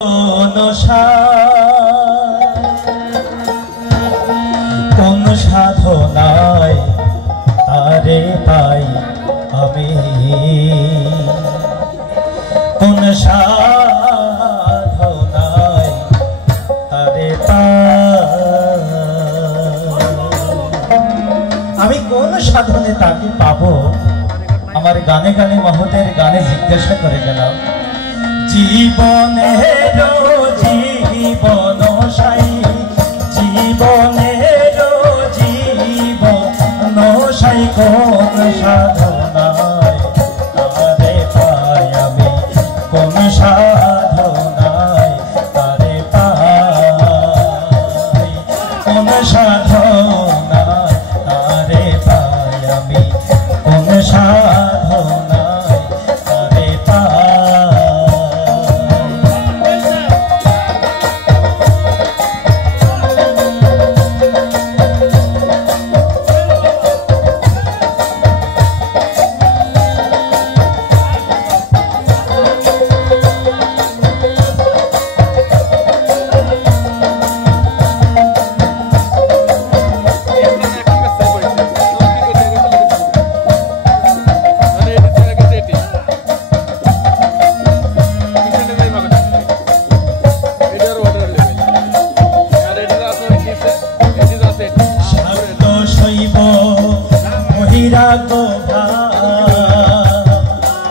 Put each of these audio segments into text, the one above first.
কোন সাধনায় তারে পাই আমি, কোন সাধনায় তারে পাই আমি, কোন সাধনে তাকে পাবো। আমার গানে গানে মহতের গানে জিজ্ঞাসা করে গেলাম, জীবনের জীবন সাই, জীবনের জীবন সাই কোন সাধনায় তারে পাই আমি, কোন সাধনায় তারে পাই, কোন সাধনায় তারে পাই আমি, কোন সাধনায় তারে পাই।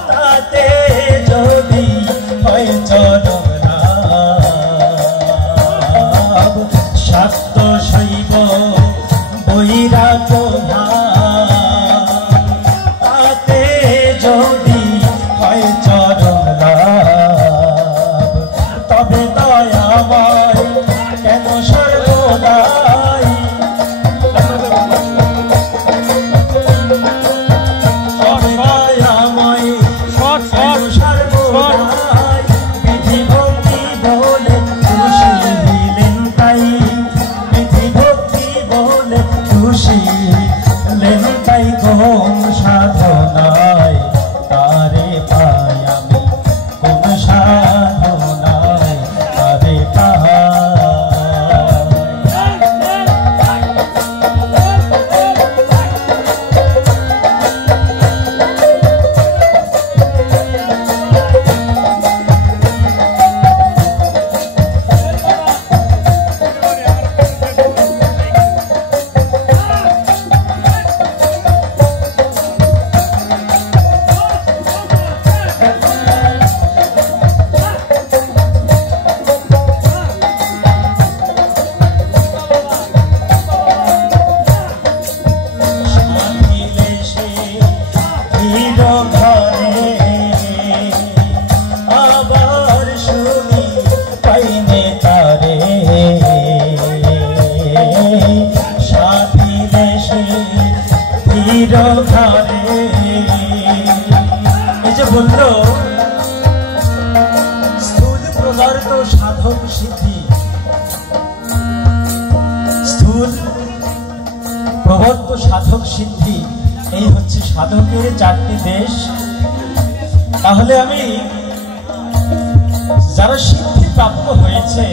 তাতে যদি হয় চরম লাভ, শাক্ত শৈব বৈরাগ্য তাতে যদি হয় চরম লাভ, তবে দয়াময় কেন সর্বদাই, কোন সাধনায় তারে পাই আমি, কোন সাধনায় তারে পাই। এই যে বলল স্থূল প্রবর্ত সাধক সিদ্ধি, স্থূল প্রবর্ত সাধক সিদ্ধি, এই হচ্ছে সাধকের চারটি দেশ। তাহলে আমি যারা সিদ্ধি প্রাপ্ত হয়েছে,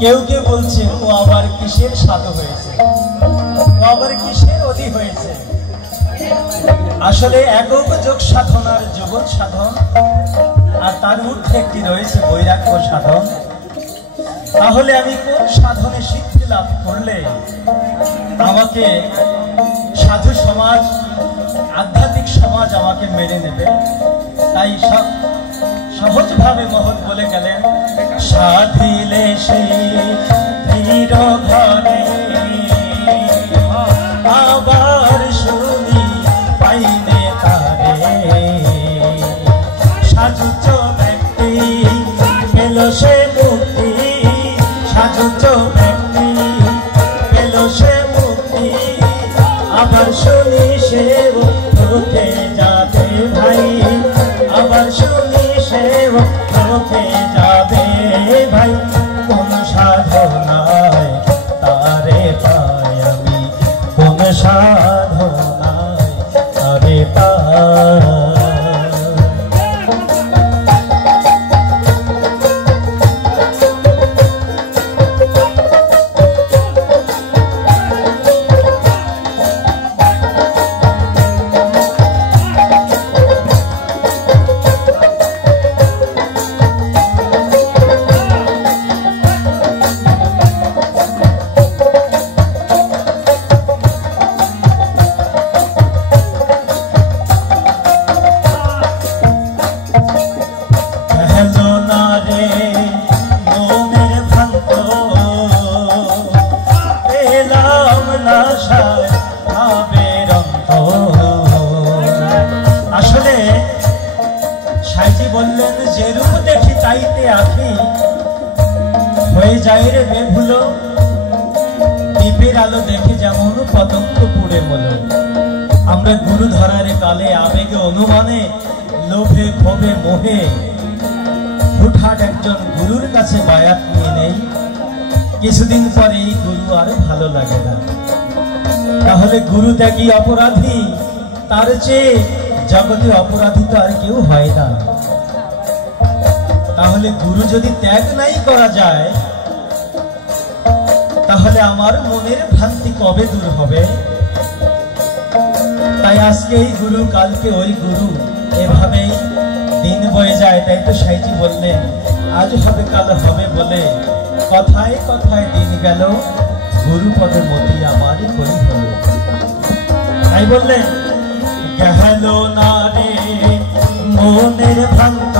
কেউ কেউ বলছে ও আবার কিসের সাধু হয়েছে, ও আবার কিসের অধি হয়েছে। আসলে একক যোগ সাধনার যোগন সাধন, আর তার ঊর্ধ্বে একটি রয়েছে বৈরাগ্য সাধন। তাহলে আমি কোন সাধনে সিদ্ধি লাভ করলে আমাকে সাধু সমাজ, আধ্যাত্মিক সমাজ আমাকে মেনে নেবে? তাই সহজভাবে মহৎ বলে গেলেন, সাধিলে সেই ধীর ঘরে আবার শুনি পাইনে তারে, সাজুচ ব্যক্তি পেল সে মুক্তি, সাজুচ ব্যক্তি পেল সে মুক্তি, আবার শুনি সে লোকে যাবে ভাই, আবার শুনি সে লোকে যাবে ভাই, কোন সাধনায় চাইতে আখি হয়ে যায় রে বেভুলো, দ্বীপের আলো দেখে যেমন পতঙ্গ পুড়ে মলো। আমরা গুরু ধরার কালে আবেগে অনুমানে লোভে ক্ষোভে মোহে হুটহাট একজন গুরুর কাছে বায়াত নিয়ে নেই, কিছুদিন পরে এই গুরু আর ভালো লাগে না। তাহলে গুরু ত্যাগী অপরাধী, তার চেয়ে জগতে অপরাধী তো আর কেউ হয় না। তাহলে গুরু যদি ত্যাগ নাই করা যায়, তাহলে আমার মনের ভ্রান্তি কবে দূর হবে? তাই আজকে এই গুরু, কালকে ওই গুরু, এভাবেই দিন বয়ে যায়। তাই তো সাইজি বললেন আজ হবে কাল হবে বলে, কথায় কথায় দিন গেল, গুরু পদে মতি আমার করি হলো। তাই বললেন গেল না রে মনের ভ্রান্ত